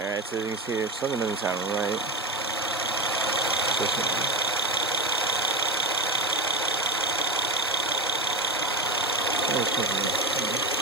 Alright, so you can see there's something doesn't sound right. Okay.